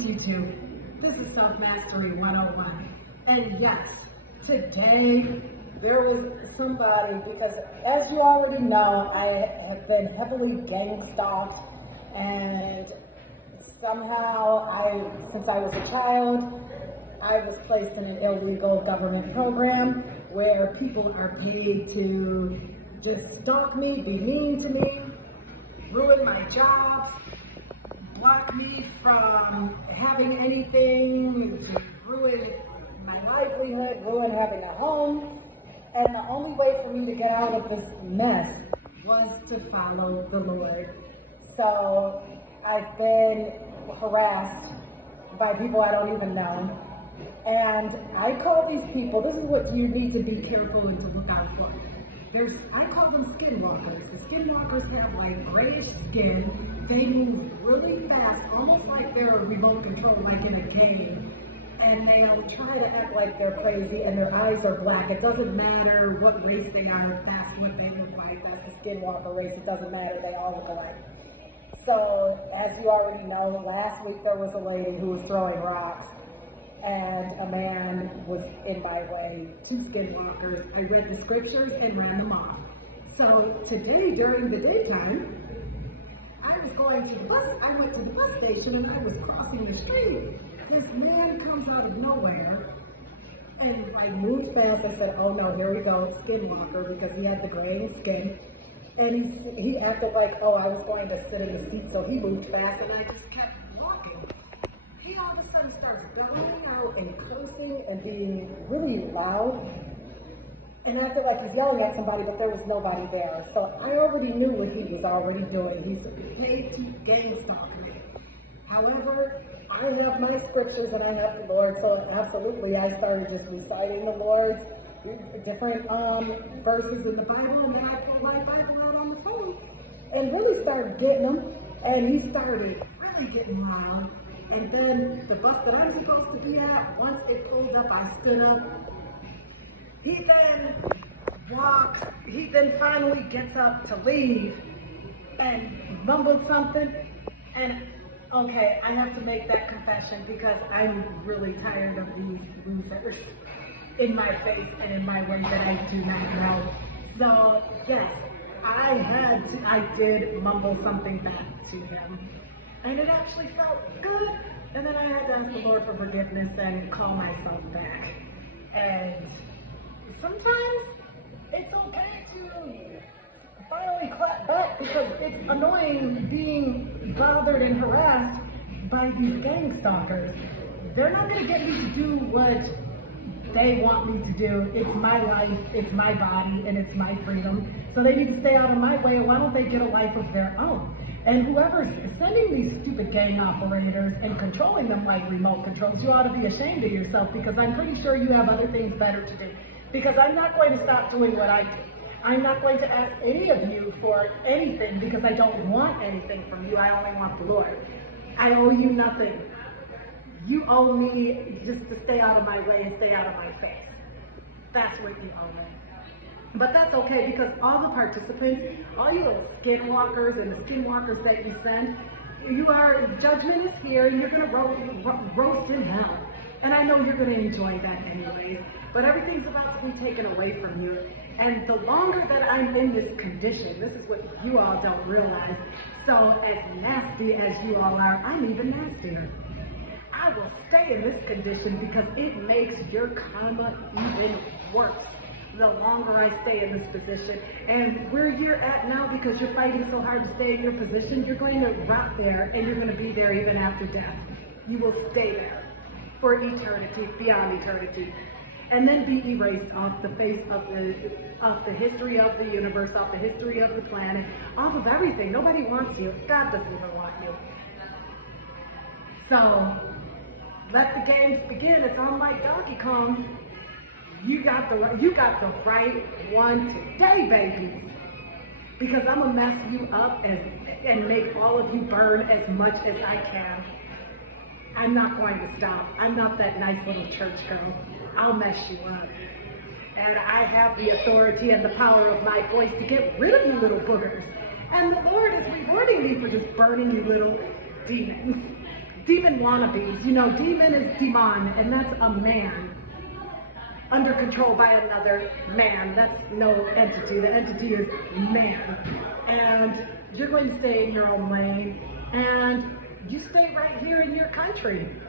Greetings, YouTube. This is Self-Mastery 101. And yes, today there was somebody, because as you already know, I have been heavily gang stalked, and somehow since I was a child, I was placed in an illegal government program where people are paid to just stalk me, be mean to me, ruin my jobs, block me from having anything, to ruin my livelihood, ruin having a home. And the only way for me to get out of this mess was to follow the Lord. So I've been harassed by people I don't even know. And I call these people, this is what you need to be careful and to look out for. I call them skinwalkers. The skinwalkers have like grayish skin. They move really fast, almost like they're remote control, like in a game. And they'll try to act like they're crazy, and their eyes are black. It doesn't matter what race they are, that's what they look like. That's the skinwalker race. It doesn't matter. They all look alike. So, as you already know, last week there was a lady who was throwing rocks, and a man was in my way. Two skinwalkers. I read the scriptures and ran them off. So today, during the daytime, I was going to the bus. I went to the bus station and I was crossing the street. This man comes out of nowhere, and I moved fast. I said, "Oh no, here we go, skinwalker," because he had the graying skin. And he acted like, oh, I was going to sit in the seat, so he moved fast, and I just kept walking. He all of a sudden starts bellowing out and cursing and being really loud. And I feel like he's yelling at somebody, but there was nobody there. So I already knew what he was already doing. He's paid to gang stalk me. However, I have my scriptures and I have the Lord, so absolutely I started just reciting the Lord's different verses in the Bible, and then I pulled my Bible out on the phone and really started getting them. And he started really getting loud. And then the bus that I'm supposed to be at, once it pulled up, I stood up. He then walks, he then finally gets up to leave and mumbled something. And okay, I have to make that confession because I'm really tired of these losers in my face and in my way that I do not know. So yes, I did mumble something back to him. And it actually felt good. And then I had to ask the Lord for forgiveness and call myself back. And sometimes it's okay to finally clap back, because it's annoying being bothered and harassed by these gang stalkers. They're not going to get me to do what they want me to do. It's my life, it's my body, and it's my freedom. So they need to stay out of my way. Why don't they get a life of their own? And whoever's sending these stupid gang operators and controlling them like remote controls, you ought to be ashamed of yourself, because I'm pretty sure you have other things better to do. Because I'm not going to stop doing what I do. I'm not going to ask any of you for anything, because I don't want anything from you. I only want the Lord. I owe you nothing. You owe me just to stay out of my way and stay out of my face. That's what you owe me. But that's okay, because all the participants, all you little skinwalkers and the skinwalkers that you send, judgment is here, and you're going to roast in hell. And I know you're going to enjoy that anyways, but everything's about to be taken away from you. And the longer that I'm in this condition, this is what you all don't realize, so as nasty as you all are, I'm even nastier. I will stay in this condition because it makes your karma even worse the longer I stay in this position. And where you're at now, because you're fighting so hard to stay in your position, you're going to rot there, and you're going to be there even after death. You will stay there for eternity, beyond eternity, and then be erased off the face of the history of the universe, off the history of the planet, off of everything. Nobody wants you. God doesn't even want you. So let the games begin. It's on like Donkey Kong. You got the right one today, baby. Because I'm gonna mess you up and make all of you burn as much as I can. I'm not going to stop. I'm not that nice little church girl. I'll mess you up. And I have the authority and the power of my voice to get rid of you little boogers. And the Lord is rewarding me for just burning you little demons. demon wannabes. You know, demon is demon, and that's a man under control by another man. That's no entity. The entity is man. And you're going to stay in your own lane, and you stay right here in your country.